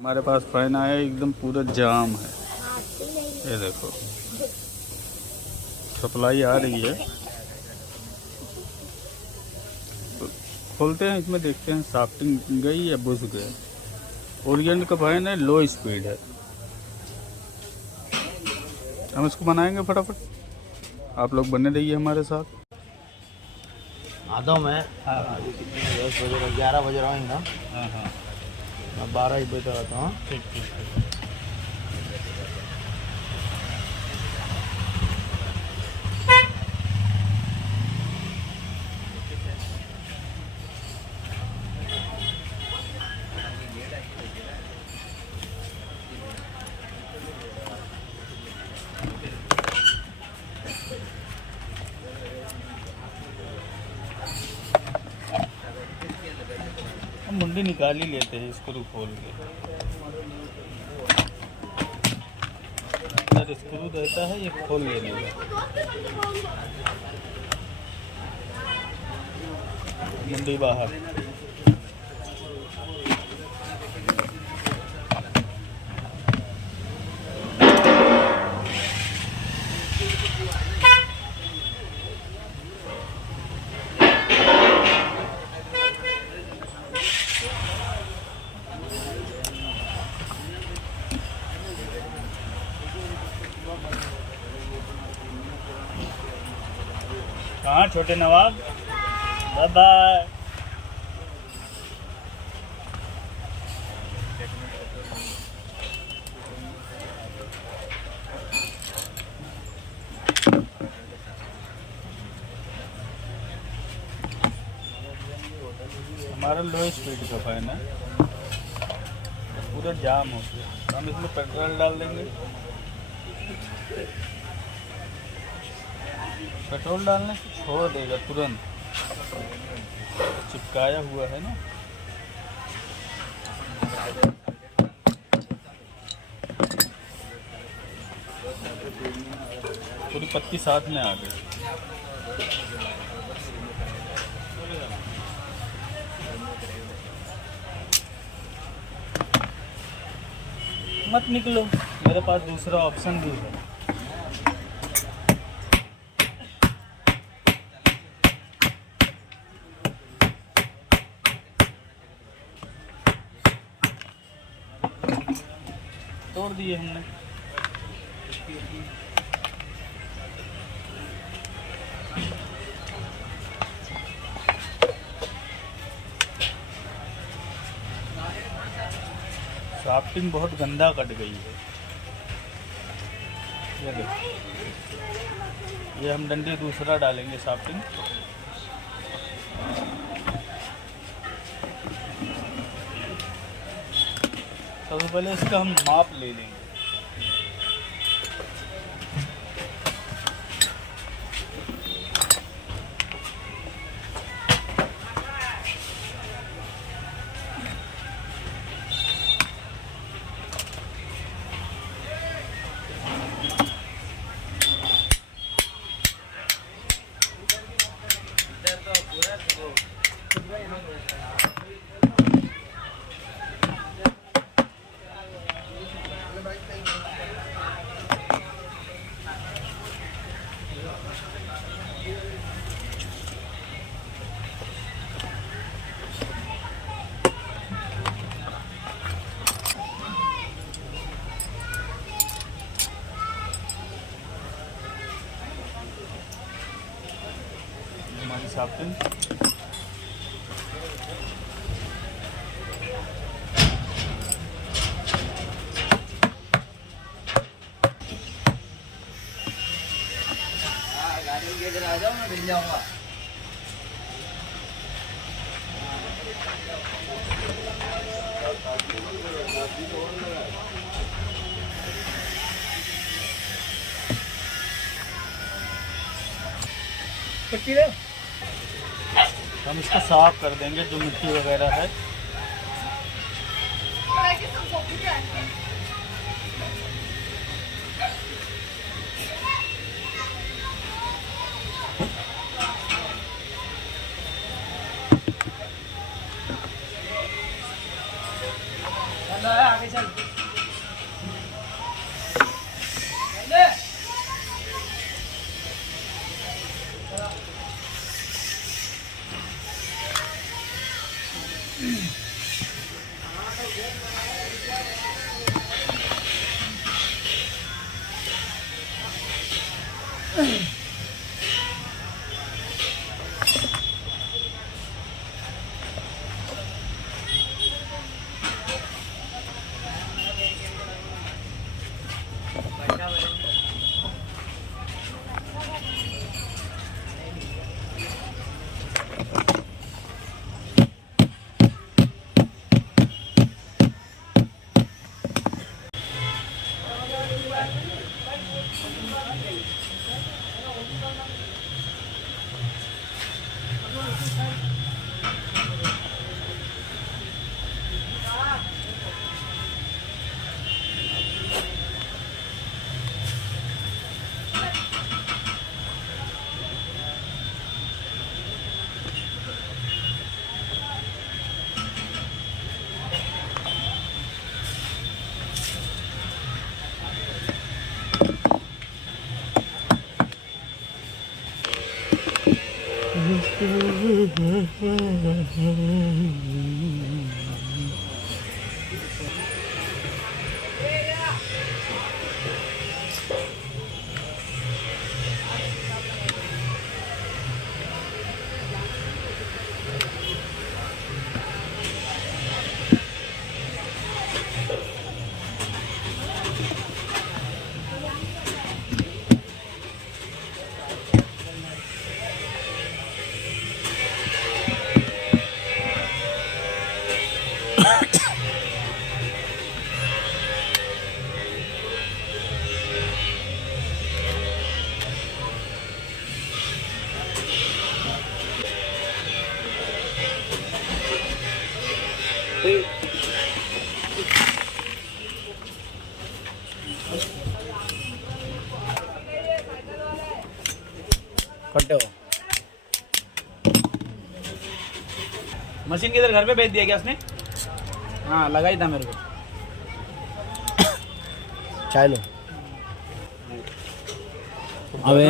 हमारे पास फैन आया एकदम पूरा जाम है। ये देखो सप्लाई आ रही है तो खोलते हैं, इसमें देखते हैं शाफ्टिंग गई या बुझ गया। ओरिएंट का फैन है, लो स्पीड है। हम इसको बनाएंगे फटाफट, आप लोग बने रहिए हमारे साथ। आधा मैं 10 बजे 11 बजे आऊँगा। हाँ हाँ मैं 12 बजे तक आता हूँ। ठीक ठीक। हम मुंडी निकाल ही लेते हैं स्क्रू खोल के। अंदर स्क्रू रहता है, ये खोल लेने का। मुंडी बाहर। कहाँ छोटे नवाब, बाय बाय। हमारा लो स्पीड का फैन है, पूरा जाम हो गया। हम इसमें पेट्रोल डाल देंगे। पेट्रोल डालने से छोड़ देगा तुरंत, चिपकाया हुआ है ना। पूरी पत्ती साथ में आ गई। मत निकलो, मेरे पास दूसरा ऑप्शन भी है। तोड़ दिए हमने। शाफ्टिंग बहुत गंदा कट गई है। ये देखो, ये हम डंडी दूसरा डालेंगे शाफ्टिंग। सबसे पहले इसका हम माप ले लेंगे। हमारी शाफ्टिंग आ जाओ, मैं मिल जाऊंगा। हम इसको साफ कर देंगे, जो मिट्टी वगैरह है। कट्टे हो। मशीन किधर घर पे भेज दिया क्या उसने? हाँ लगाई था मेरे को। चाय लो। अबे